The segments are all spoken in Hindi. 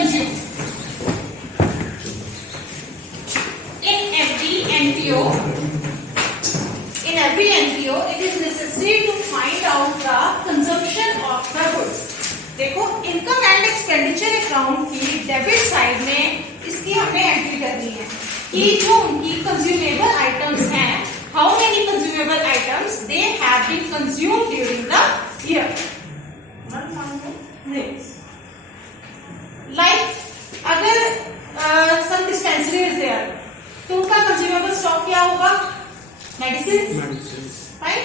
consumed. In every NPO, it is necessary to find out the consumption of the goods. देखो इनकम एंड एक्सपेंडिचर अकाउंट की डेबिट साइड में इसकी हमें एंट्री करनी है कि जो उनकी कंज्यूमेबल आइटम्स हैं, how many consumable items they have been consumed during the year. Like अगर सम डिस्पेंसरी इज देयर तो उनका कंज्यूमेबल स्टॉक क्या होगा? Medicine, right.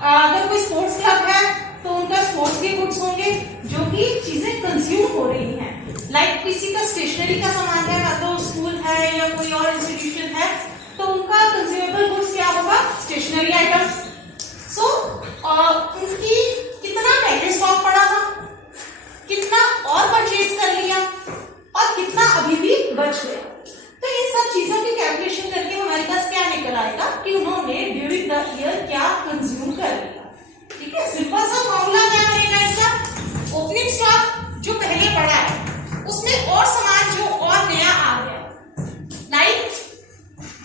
अगर कोई स्पोर्ट्स क्लब है तो उनका स्पोर्ट्स के गुड्स होंगे जो कि चीजें कंज्यूम हो रही हैं. लाइक किसी का स्टेशनरी का सामान है, मतलब स्कूल है या कोई और इंस्टीट्यूशन है, तो उनका कंज्यूमेबल गुड्स क्या होगा? Stationery items. सो उनकी कितना पहले स्टॉक पड़ा था, कितना और परचेज कर लिया और कितना अभी भी बच गया. तो इन सब चीजों की कैलकुलेशन करके हमारे पास क्या निकल आएगा कि उन्होंने ड्यूरिंग द ईयर क्या कंज्यूम कर लिया. ठीक है. सिंपल सा फॉर्मूला क्या रहेगा इसका? ओपनिंग स्टॉक जो पहले पड़ा है उसमें और सामान जो और नया आ गया, like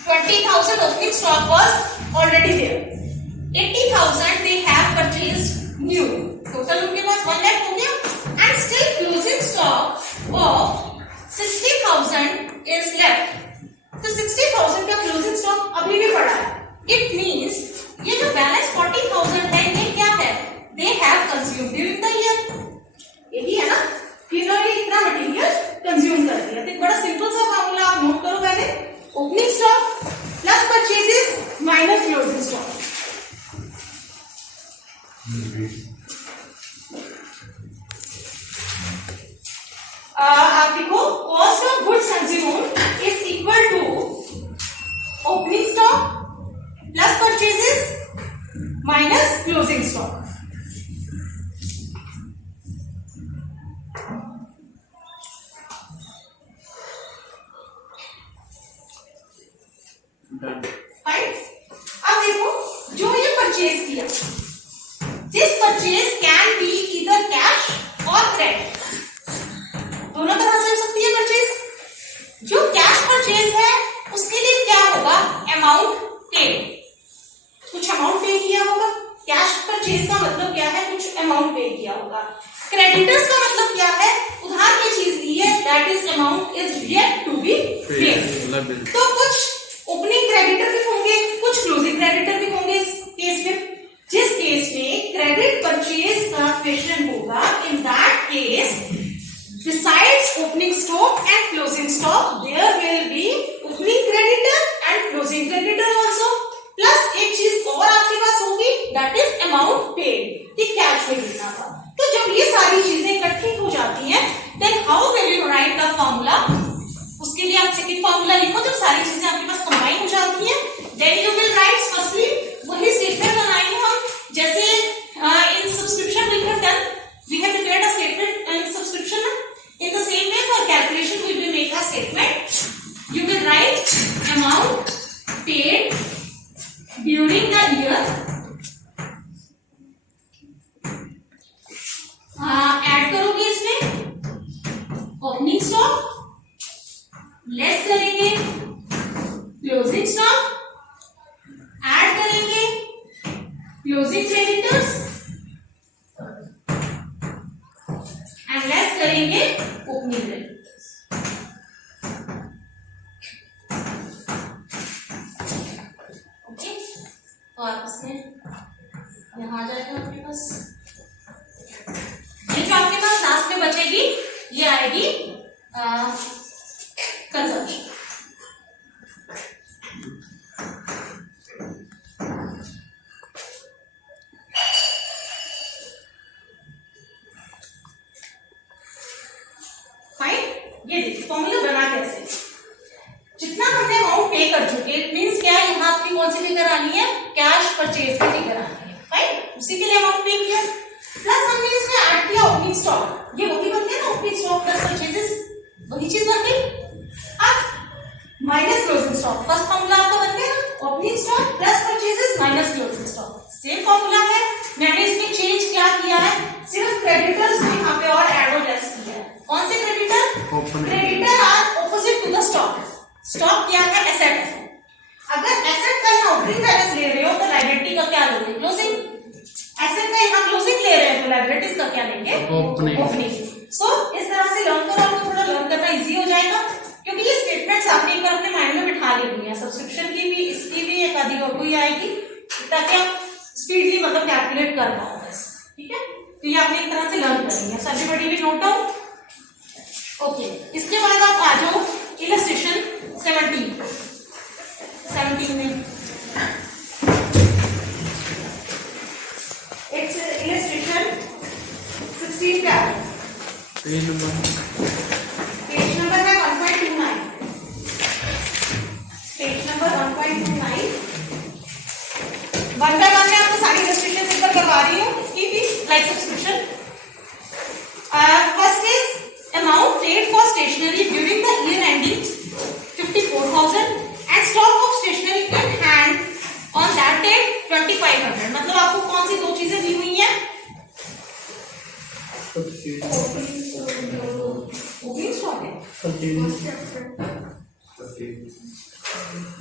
20,000 opening stock was already there, 80,000 they have purchased new, total उनके पास 1 लाख हो गया and still closing stock of 60,000 is left. तो 60,000 का क्लोजिंग स्टॉक अभी भी पड़ा है. इट मींस ये जो बैलेंस 40,000 है ये क्या है? They have consumed during the year. यही है ना कि इन्होंने इतना मटेरियल कंज्यूम कर दिया. तो बड़ा सिंपल सा फॉर्मूला आप नोट करो पहले. Opening stock plus purchases minus closing stock. आप देखो cost of goods consumed is equal to opening stock plus purchases minus closing stock. Right. अब देखो जो ये परचेज किया, this purchase can be either cash और क्रेडिट. दोनों तरह से हो सकती है परचेज. जो कैश परचेज है उसके लिए क्या होगा? अमाउंट पेड, कुछ अमाउंट पे किया होगा. कैश परचेज का मतलब क्या है? कुछ अमाउंट पे किया होगा. क्रेडिटर्स का मतलब क्या है? उधार की चीज ली है, that is amount is yet to be paid. तो कुछ ओपनिंग क्रेडिटर भी होंगे, कुछ क्लोजिंग क्रेडिटर भी होंगे. इस केस में, जिस केस में क्रेडिट परचेज का क्वेश्चन होगा, in that case besides opening stock and closing stock there will be opening creditor and closing creditor also, plus एक चीज और आपके पास होगी, that is amount paid, कि कैश में कितना था. तो जब ये सारी चीजें इकट्ठी हो जाती हैं then how will you write the formula? उसके लिए आप सेकंड फॉर्मूला लिखो. जब सारी चीजें आपके पास कंबाइन हो जाती हैं then you will write firstly वही स्टेटमेंट बनाएंगे हम जैसे in subscription we have done, we have prepared a statement in subscription. In the same way for calculation we will make a statement. You will write amount paid during the year, add करोगे इसमें ओपनिंग स्टॉक, लेस करेंगे क्लोजिंग स्टॉक, ऐड करेंगे क्लोजिंग क्रेडिटर्स एंड लेस करेंगे ओपनिंग क्रेडिटर्स. ओके. तो आप इसमें यहाँ आ जाएगा आपके पास. ये जो आपके पास लास्ट में बचेगी ये आएगी कंजम्पशन. ये देखिए फॉर्मूला बना कैसे. जितना हमने अमाउंट पे कर चुके, इट मींस क्या है, यहाँ आपकी कौन सी फिगर आनी है? कैश परचेज की फिगर आनी है. राइट. उसी के लिए अमाउंट पे किया, प्लस हमने इसमें ऐड किया ओपनिंग स्टॉक. ये वही बन गया ना, ओपनिंग स्टॉक प्लस परचेजेस, वही चीज बन गई. अब minus closing stock, first formula आपका बन गया ना, opening stock plus purchases minus closing stock. Same formula है, मैंने इसमें चेंज क्या किया है? सिर्फ क्रेडिटर्स को यहाँ पे और ऐड और लेस किया है. कौन से creditor? Creditor are opposite to the stock. Stock क्या है? एसेट है। अगर एसेट का यहाँ ओपनिंग बैलेंस ले रहे हो तो लायबिलिटी का क्या लोगे? क्लोजिंग। एसेट का यहाँ क्लोजिंग ले रहे हैं तो लायबिलिटीज का क्या लेंगे? ओपनिंग। सो इस तरह से लर्न करो, आपको थोड़ा लर्न करना इजी हो जाएगा, क्योंकि ये स्टेटमेंट्स आपने एक बार अपने माइंड में बिठा लेनी है। सब्सक्रिप्शन की भी, इसकी भी एक आधी और कोई आएगी, ताकि आप स्पीडली मतलब कैलकुलेट कर पाओ बस। ठीक है, तो ये आपने एक तरह से लर्न करनी है। सभी बड़ी भी नोट डाउन। ओके, इसके बाद आप आ जाओ इलस्ट्रेशन 17 में। इलस्ट्रेशन 16 क्या है? पेज नंबर है 1.29। Page number 1.29। One by one मैं आपको सारी इलस्ट्रेशन एक बार करवा रही हूँ इसकी भी, like subscription. First is amount paid for stationery during the year ending 54,000 and stock of stationery in hand on that date 2,500। मतलब आपको कौन सी दो चीजें दी हुई हैं? ओपनिंग स्टॉक है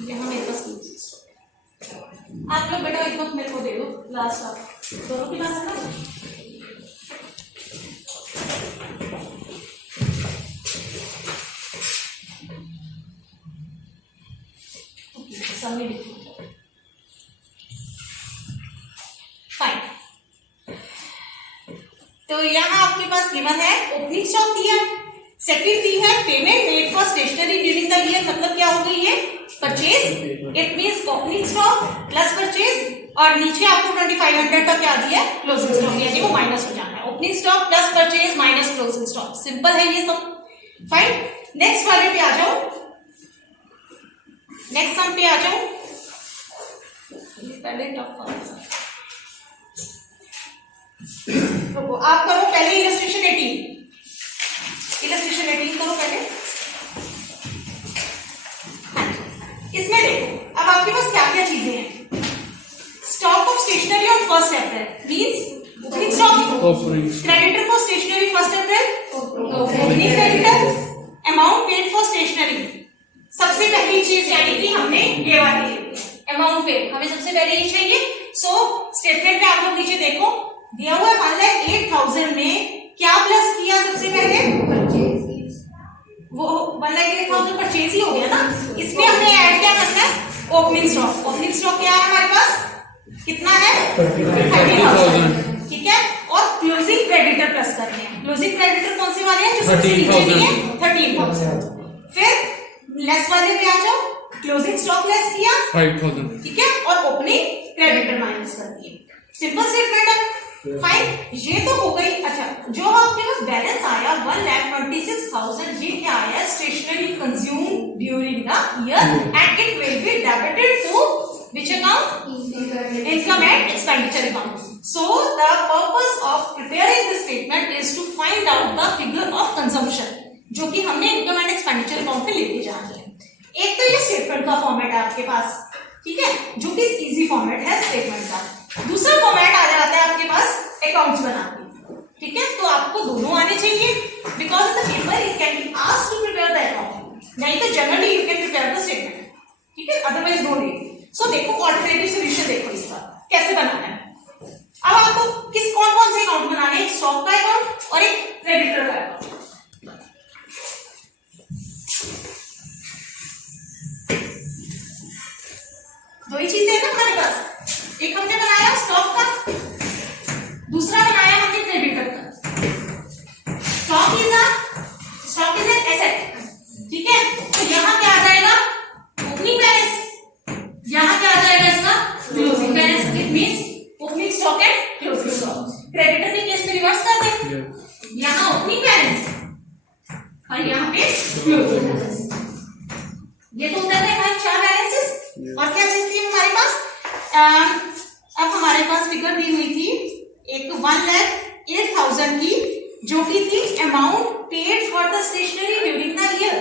यहाँ मेरे पास। आप लोग बेटा एक वक्त मेरे को दे दो, लास्ट आप दोनों की लास्ट है ना। फाइन। तो यहाँ आपके पास गिवन है ओपनिंग स्टॉक दिया है, सेकंड दी है payment made for stationery during the year. मतलब क्या हो गई है? Purchase. It means opening stock plus purchase, और नीचे आपको 2,500 का क्या दिया है? क्लोजिंग स्टॉक, यानी वो माइनस हो जाना है। Opening stock plus purchase minus closing stock. Simple है ये सब। फाइन, नेक्स्ट वाले पे आ जाओ। नेक्स्ट सम पे आ जाओ। पहले टफ रुको, आप करो पहले इलस्ट्रेशन 18। इलस्ट्रेशन 18 करो पहले। इसमें देखो अब आपके पास क्या क्या चीजें हैं। Stock of stationery on 1 April means opening stock. Creditor for stationery 1 April opening creditor. Amount paid for stationery, सबसे पहली चीज यानी कि हमने ये वाली अमाउंट पेड, हमें सबसे पहले ये चाहिए। सो स्टेटमेंट में आप लोग नीचे देखो दिया हुआ है 1,08,000 में क्या प्लस किया? सबसे पहले वो 1,08,000 परचेज ही हो गया ना, इसमें हमने ऐड क्या करना है? Opening stock. ओपनिंग स्टॉक क्या है हमारे पास? कितना है? 30,000। ठीक है, और क्लोजिंग क्रेडिटर प्लस करने हैं। क्लोजिंग क्रेडिटर कौन से वाले हैं? जो सबसे नीचे दिए हैं 13,000। फिर लेस वाले पे आ जाओ, क्लोजिंग स्टॉक लेस किया 5,000। ठीक है, और ओपनिंग क्रेडिटर माइनस कर दिए। सिंपल स्टेटमेंट है। फाइन, ये तो हो गई। अच्छा, जो आपके पास बैलेंस आया 1,26,000, ये क्या आया? Stationery consume during the year and it will be debited to which account? Income and expenditure account. So the purpose of preparing this statement is to find out the figure of consumption, जो कि हमने इनकम एंड एक्सपेंडिचर अकाउंट में लेके जानी है। एक तो ये स्टेटमेंट का फॉर्मेट है आपके पास, ठीक है, जो कि इजी फॉर्मेट है स्टेटमेंट का। दूसरा फॉर्मेट आ जाता है आपके पास अकाउंट्स बनाने। ठीक है, तो आपको दोनों आने चाहिए, because in the paper it can be asked to prepare the account, नहीं तो generally you can prepare the statement. ठीक है, अदरवाइज डोंट रीड। सो देखो ऑल्टरनेटिव सॉल्यूशन देखो इसका कैसे बनाना है। अब आपको कौन कौन से अकाउंट बनाने हैं? एक स्टॉक का अकाउंट और एक क्रेडिटर का अकाउंट। दो ही चीजें हैं ना हमारे पास, एक हमने बनाया स्टॉक का, दूसरा बनाया हमने क्रेडिटर का। Stock is an asset. ठीक है, तो यहाँ क्या आ जाएगा? Opening balance. यहाँ क्या आ जाएगा? इसका closing balance. It means opening stock and closing stock. Creditor के केस में रिवर्स कर दे, यहाँ ओपनिंग बैलेंस और यहाँ पे क्लोजिंग बैलेंस। ये तो होता है हमारे 4 बैलेंसेस। और क्या चीज थी हमारे पास? अब हमारे पास फिगर दी हुई थी एक 1,08,000 की, जो कि थी amount paid for the stationery during the year.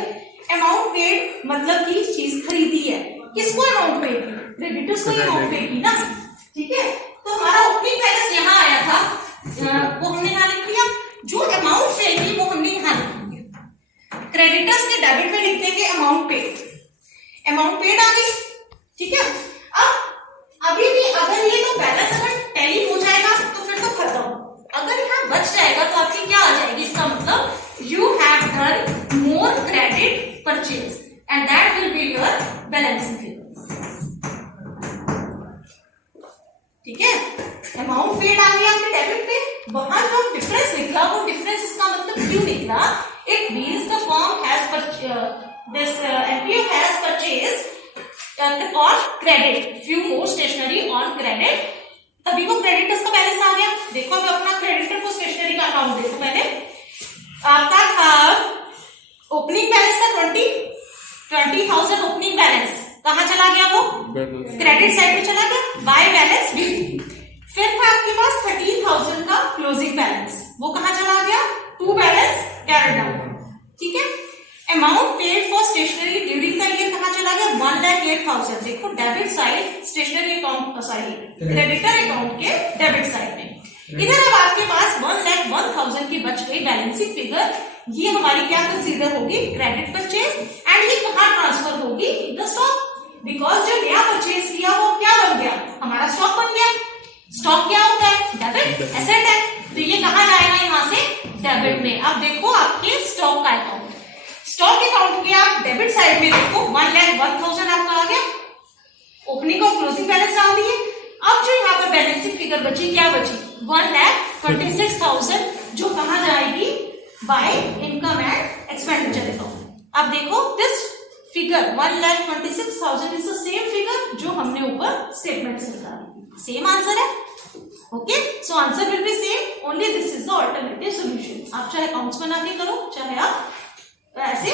Amount paid मतलब की चीज खरीदी है, किसको अमाउंट पेड की? क्रेडिटर्स को अमाउंट पेड की ना। ठीक है, तो हमारा ओपनिंग बैलेंस यहाँ आया था, वो हमने यहाँ लिख दिया। जो अमाउंट पेड की वो हमने यहाँ लिख दिया। लिख देंगे अमाउंट पेड, अमाउंट पेड आ गई, ठीक है। अब अभी भी अगर ये तो बैलेंस अगर टैली हो जाएगा तो फिर तो खत्म, अगर यहाँ बच जाएगा तो आपकी क्या आ जाएगी, इसका मतलब you have done more credit purchase and that will be your balancing figure, ठीक है। अमाउंट पेड आ गया आपके डेबिट पे, वहां जो डिफरेंस निकला वो डिफरेंस इसका मतलब क्यों निकला, it means the firm has this MPO has purchase on credit few more stationery on credit, तभी को क्रेडिटर्स का बैलेंस आ गया। देखो अब अपना क्रेडिटर को स्टेशनरी का अकाउंट देखो, पहले आपका था ओपनिंग बैलेंस था 20,000 ओपनिंग बैलेंस, कहां चला गया वो, क्रेडिट साइड पे चला गया, बाय बैलेंस बी। फिर था आपके पास 13,000 का क्लोजिंग बैलेंस, वो कहां चला गया, टू बैलेंस कैरेड डाउन, ठीक है। Amount paid for stationery during the year कहां चला गया, 1,08,000। देखो debit side stationery account, sorry creditor account के डेबिट साइड में। इधर अब आपके पास 1,01,000 की बच गई बैलेंसिंग फिगर, ये हमारी क्या कंसीडर होगी, क्रेडिट परचेज, एंड ये कहां ट्रांसफर होगी, इन द स्टॉक, बिकॉज जो नया परचेज किया वो क्या बन गया, हमारा स्टॉक बन गया। स्टॉक क्या होता है, डेबिट एसेट है, तो ये कहां जाएगा, यहां से डेबिट में। अब देखो आपके स्टॉक का अकाउंट, स्टॉक अकाउंट के आप डेबिट साइड में देखो 1,01,000 आपका आ गया, ओपनिंग और क्लोजिंग बैलेंस डाल दिए। अब जो यहाँ पर बैलेंसिंग फिगर बची, क्या बची, 1,26,000, जो कहां जाएगी, by income and expenditure account. अब देखो this figure 1,26,000 is the same figure जो हमने ऊपर स्टेटमेंट से निकाली, सेम आंसर है, okay. So answer will be same, only this is the alternative solution. आप चाहे अकाउंट्स बना के करो, चाहे आप ऐसे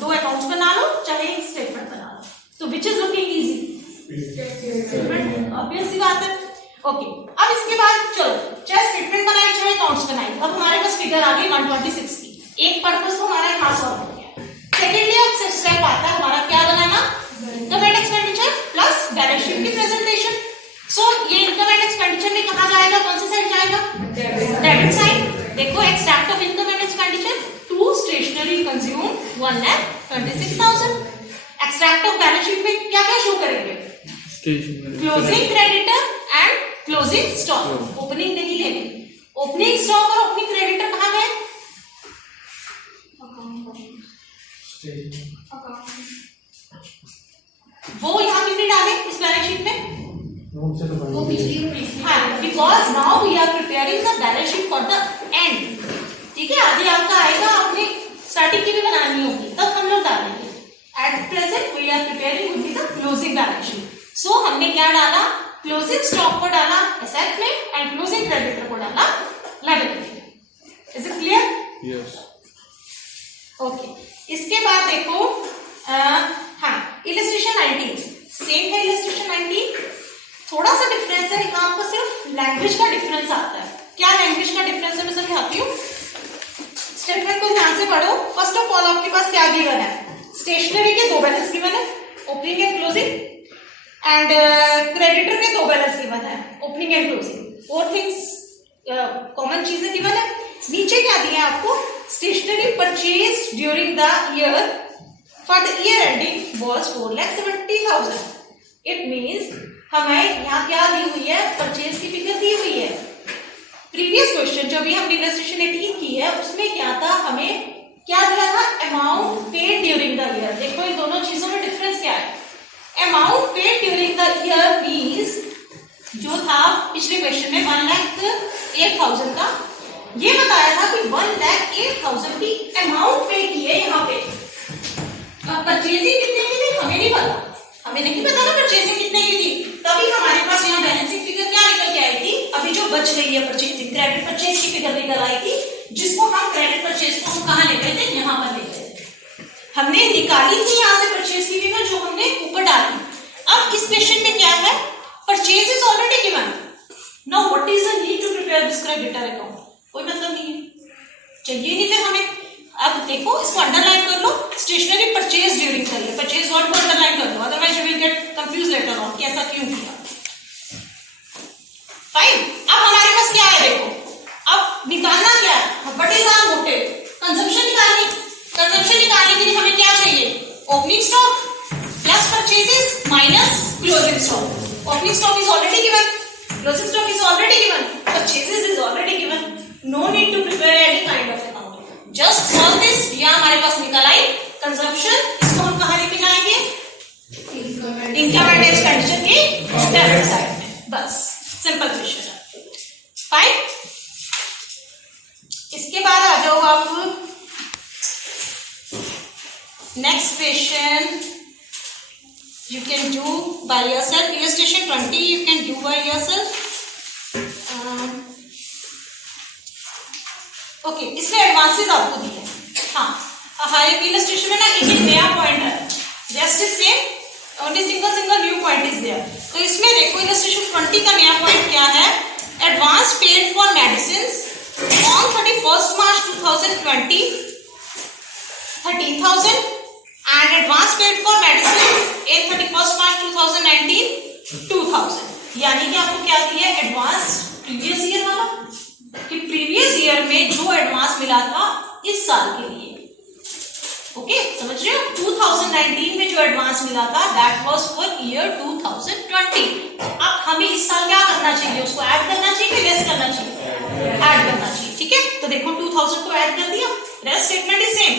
दो अकाउंट्स बना लो, चाहे एक स्टेटमेंट बना लो, तो which is looking easy, statement, obvious सी बात है, ओके। अब इसके बाद चलो, चाहे स्टेटमेंट बनाए चाहे अकाउंट्स बनाए, अब हमारे पास फिगर आ गई 126 की, एक पर्पस तो हमारा यहाँ सॉल्व हो गया। सेकेंडली अब स्टेप आता है हमारा क्या बनाना, income and expenditure plus balance sheet की प्रेजेंटेशन। सो ये इनकम एंड एक्सपेंडिचर में कहां जाएगा, कौन सी साइड जाएगा, डेबिट साइड। देखो extract of income and expenditure, to stationery consume 1,26,000। Extract of balance sheet में क्या क्या शो करेंगे, closing creditor and closing stock, opening नहीं लेंगे, ओपनिंग स्टॉक और ओपनिंग क्रेडिटर कहां गए, वो यहाँ कितने डाले इस बैलेंस शीट में, वो पिछली, हाँ, because now we are preparing the balance sheet for the end, ठीक है। आगे आपका आएगा, आपने स्टार्टिंग की भी बनानी होगी, तब हम लोग डालेंगे। At present we are preparing only the closing balance sheet. So हमने क्या डाला, क्लोजिंग स्टॉक को डाला एसेट में एंड क्लोजिंग क्रेडिटर को डाला लायबिलिटी में। Is it clear, yes, okay. इसके बाद देखो, हाँ, इलस्ट्रेशन 19 सेम है, इलस्ट्रेशन 19 थोड़ा सा डिफरेंस है, यहाँ आपको सिर्फ लैंग्वेज का डिफरेंस आता है। क्या लैंग्वेज का डिफरेंस है मैं समझाती हूँ, स्टेटमेंट को ध्यान से पढ़ो। फर्स्ट ऑफ ऑल आपके पास क्या गिवन है, स्टेशनरी के दो बैलेंस गिवन है, opening and closing, and creditor के दो बैलेंस गिवन है, opening and closing, four things common चीजें गिवन है। नीचे क्या दिया है आपको, stationery purchase during the year for the year ending was 4,70,000। इट मींस हमें यहाँ क्या दी हुई है, परचेज की फिगर दी हुई है। प्रीवियस क्वेश्चन जो भी हमने इलस्ट्रेशन 18 की है उसमें क्या था, हमें क्या दिया था, amount paid during the year. देखो इन दोनों चीजों में डिफरेंस क्या है, amount paid during the year means जो था पिछले क्वेश्चन में 1,08,000 का, ये बताया था कि 1,08,000 की अमाउंट पे की है यहाँ पे, परचेजिंग कितने की थी हमें नहीं पता, हमें नहीं पता ना परचेजिंग कितने की थी, तभी हमारे पास यहाँ बैलेंसिंग फिगर क्या निकल के आई थी, अभी जो बच गई है परचेजिंग, क्रेडिट परचेज की फिगर निकल आई थी, जिसको हम क्रेडिट परचेज को हम कहाँ ले गए थे, यहाँ पर ले गए थे, हमने निकाली थी यहाँ से परचेज की फिगर जो हमने ऊपर डाली। अब इस क्वेश्चन में क्या है, purchase is already given, now what is the need to prepare this creditor account, कोई मतलब नहीं है, चाहिए नहीं फिर हमें। अब देखो इसको अंडरलाइन कर लो, stationery purchase during the year, purchase word को अंडरलाइन कर लो, otherwise you will get confuse later on कि ऐसा क्यों किया। फाइन, अब हमारे पास क्या है, देखो अब निकालना क्या है, what is our motive, consumption निकालनी। कंजम्पशन निकालने के लिए हमें क्या चाहिए, opening stock is already given, closing stock is already given, purchases is already given, no need to prepare any kind of account, just solve this. यहाँ हमारे पास निकल आई कंजम्पशन, इसको हम कहाँ लेके जाएंगे, इनकम एंड एक्सपेंडिचर की लेफ्ट साइड में, बस सिंपल क्वेश्चन है। फाइन, इसके बाद आ जाओ आप next question, you can do by yourself, illustration 20 you can do by yourself. Okay, इसमें एडवांसेस आपको दिए हैं। हाँ, हर एक इलस्ट्रेशन में ना एक नया पॉइंट है, just is same, only single new point is there. तो इसमें देखो इलस्ट्रेशन 20 का नया पॉइंट क्या है, advance paid for medicine on 31 March 2020 13,000 and advance paid for medicines in 31st March 2019 2,000। यानी कि आपको क्या दिया है, एडवांस प्रीवियस ईयर वाला, कि प्रीवियस ईयर में जो एडवांस मिला था इस साल के लिए। ओके, समझ रहे हो, 2019 में जो एडवांस मिला था दैट वाज फॉर ईयर 2020। अब हमें इस साल क्या करना चाहिए, उसको ऐड करना चाहिए कि लेस करना चाहिए, ऐड करना चाहिए। ठीक है, तो देखो 2000 को ऐड कर दिया, रेस्ट स्टेटमेंट इज सेम।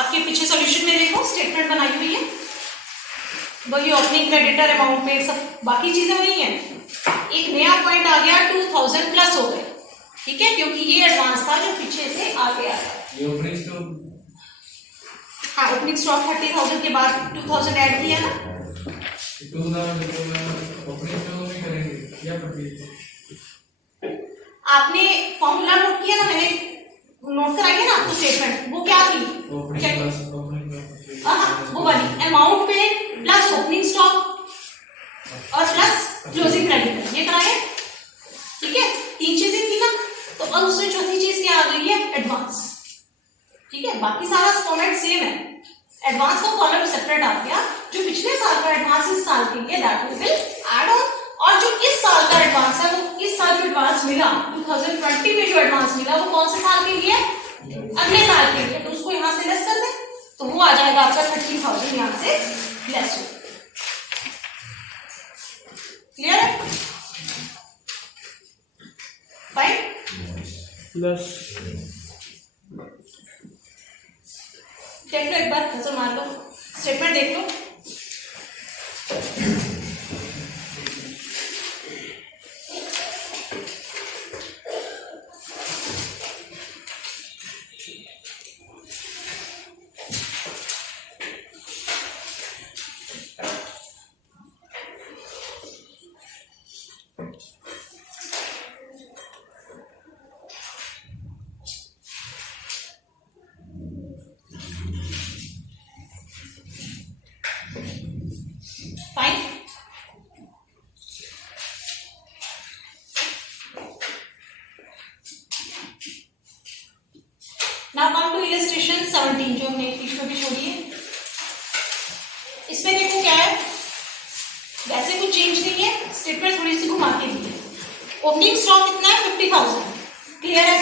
आपके पीछे सॉल्यूशन में देखो स्टेटमेंट बनाई हुई है, वही ओपनिंग क्रेडिटर अमाउंट पे सब बाकी चीजें वही हैं। एक नया पॉइंट आ गया 2000 प्लस हो गए, ठीक है, क्योंकि ये एडवांस था जो पीछे से आगे आ गया। ये ओपनिंग स्टॉक, हाँ ओपनिंग स्टॉक 30,000 के बाद 2000 ऐड किया ना, 2000 ओपनिंग स्टॉक में करेंगे या आपने फॉर्मूला नोट किया ना, मैंने नोट कराइए ना आपको स्टेटमेंट, वो क्या थी, वो वाली अमाउंट पे प्लस ओपनिंग स्टॉक और प्लस क्लोजिंग क्रेडिटर, ये कराए, ठीक है, तीन चीजें थी ना। तो अब उसमें चौथी चीज क्या आ गई है, एडवांस। ठीक है, बाकी सारा फॉर्मेट सेम है, एडवांस का कॉलम सेपरेट आ गया, जो पिछले साल का एडवांस इस साल के लिए दैट विल ऐड ऑन, और जो इस साल का एडवांस है वो इस साल जो एडवांस मिला 2020 में जो एडवांस मिला वो कौन से साल के लिए, अगले साल के लिए, तो उसको यहाँ से लेस कर दें तो वो आ जाएगा आपका 30,000 यहाँ से लेस हो। क्लियर है, फाइन, प्लस देख लो, एक बार नजर मार लो, स्टेटमेंट देख लो। Now come to illustration 17 जो हमने इंग्लिश में भी छोड़ी है। इसमें देखो क्या है, वैसे कुछ चेंज नहीं है, स्टेटमेंट थोड़ी सी घुमा के दी है। ओपनिंग स्टॉक कितना है 50,000, क्लियर है।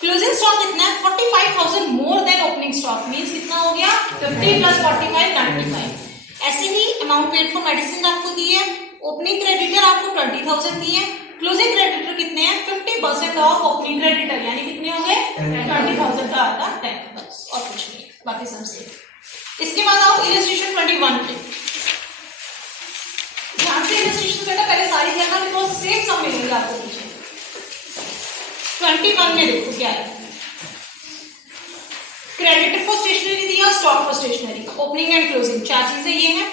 क्लोजिंग स्टॉक कितना है 45,000 more than opening stock, means कितना हो गया 50 प्लस 45 95। ऐसे ही अमाउंट पेड फॉर मेडिसिन आपको दी है, ओपनिंग क्रेडिटर आपको 20,000 दिए, क्लोजिंग क्रेडिटर कितने हैं 50% ऑफ ओपनिंग क्रेडिटर, यानी कितने हो गए 20,000 का आता 10, बस और कुछ नहीं, बाकी सब सेम। इसके बाद आओ इलस्ट्रेशन 21 पे, ध्यान से इलस्ट्रेशन बेटा पहले सारी देखना बिकॉज सेम सब मिलेंगे आपको पीछे। 21 में देखो क्या है, क्रेडिटर फॉर स्टेशनरी दिया, stock for stationery, opening and closing चार चीजें ये हैं।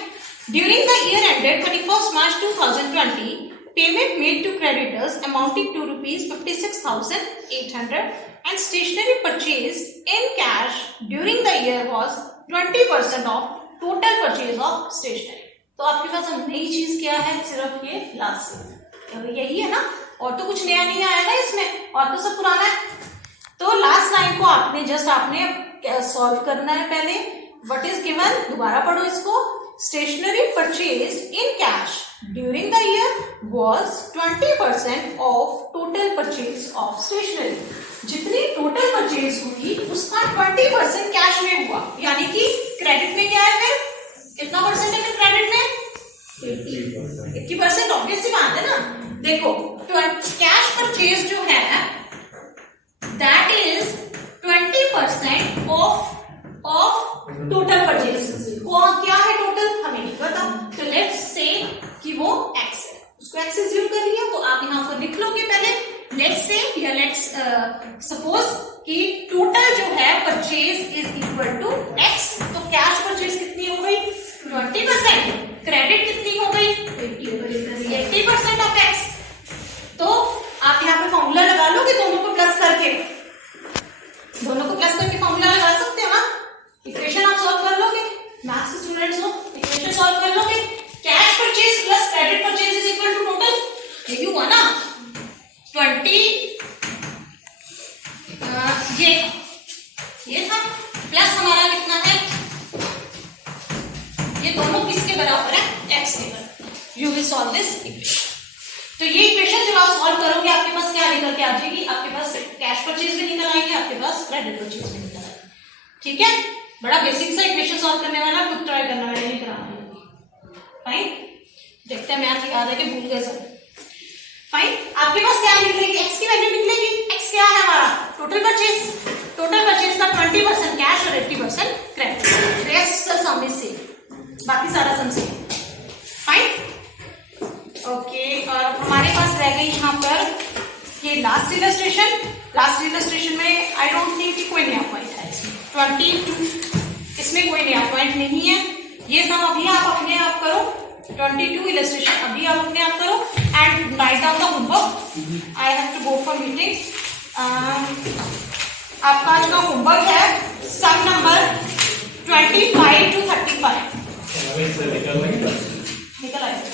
During the year ended 31 March 2020 payment made to creditors amounting to rupees 56,800 and stationery purchased in cash during the year was 20% of total purchase of stationery। तो आपके पास नई चीज क्या है, सिर्फ ये लास्ट यही है ना, और तो कुछ नया नहीं आया ना इसमें, और तो सब पुराना है। तो लास्ट लाइन को आपने सॉल्व करना है पहले, व्हाट इज गिवन, दोबारा पढ़ो इसको। Stationery purchased in cash during the year was 20% of total purchase of stationery। जितनी टोटल परचेज हुई उसका 20% कैश में हुआ, यानी कि क्रेडिट में क्या है फिर, कितना परसेंट है फिर क्रेडिट में 80। 80% ऑब्वियस सी बात है ना। देखो कैश परचेज जो है that is 20% of total purchase. क्या है टोटल हमें नहीं पता, तो लेट्स से कि वो x है, उसको x एज्यूम कर लिया, तो आप यहाँ पर लिख लोगे पहले लेट्स से या लेट्स सपोज कि टोटल जो है purchase is equal to x। तो कैश परचेज कितनी हो गई 20%, क्रेडिट कितनी हो गई 80% ऑफ x। तो आप यहाँ पे फॉर्मूला लगा लोगे दोनों को प्लस करके, दोनों को प्लस करके फॉर्मूला लगा सकते हो ना, इक्वेशन आप सॉल्व कर लोगे, मैथ्स स्टूडेंट्स हो इक्वेशन सॉल्व कर लोगे। Cash purchase plus credit purchase is equal to total, यही हुआ ना 20 ये था प्लस हमारा कितना है, ये दोनों किसके बराबर है x के बराबर। You will solve this equation. तो ये इक्वेशन जब आप सॉल्व करोगे आपके पास क्या निकल के आ जाएगी, आपके पास कैश परचेज भी निकल आएगी, आपके पास क्रेडिट परचेज भी निकल आएगी। ठीक है, बड़ा बेसिक सा इक्वेशन सॉल्व करने वाला, खुद ट्राई करना, मैंने नहीं कराना। फाइन, देखते हैं मैथ याद है कि भूल गए सब। फाइन, आपके पास क्या निकलेगी, x की वैल्यू निकलेगी। x क्या है हमारा टोटल परचेज, टोटल परचेज का 20% कैश और 80% credit, rest some is same, बाकी सारा सम सेम। फाइन, ओके, और हमारे पास रह गई यहाँ पर ये लास्ट इलस्ट्रेशन। लास्ट इलस्ट्रेशन में आई डोंट थिंक कि कोई नया पॉइंट है इसमें, 22 इसमें कोई नया पॉइंट नहीं है। ये सब अभी आप अपने आप करो, 22 इलस्ट्रेशन अभी आप अपने आप करो and write down the homework. I have to go for meeting. आपका आज का होमवर्क है सम नंबर 25 to 35। निकल आएगा।